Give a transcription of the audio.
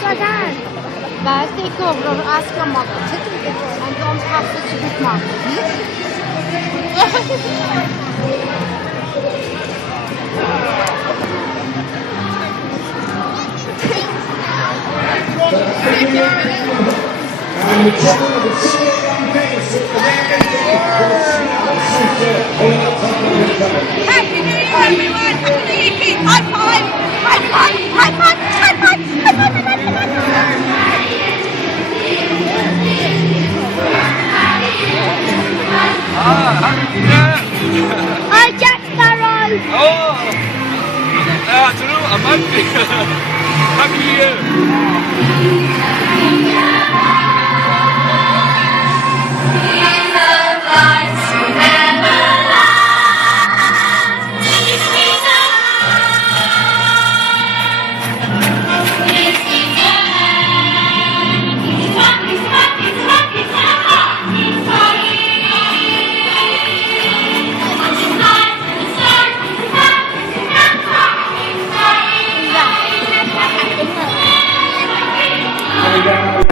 Satan. Wij steken over de Aska en dan gaat het je goed maken. Happy New Year, everyone! Happy New Year, kids! High five! High five! High five! High five! High five! Hi, Jack Sparrow. 아, 저는 안 맞지. 하기에.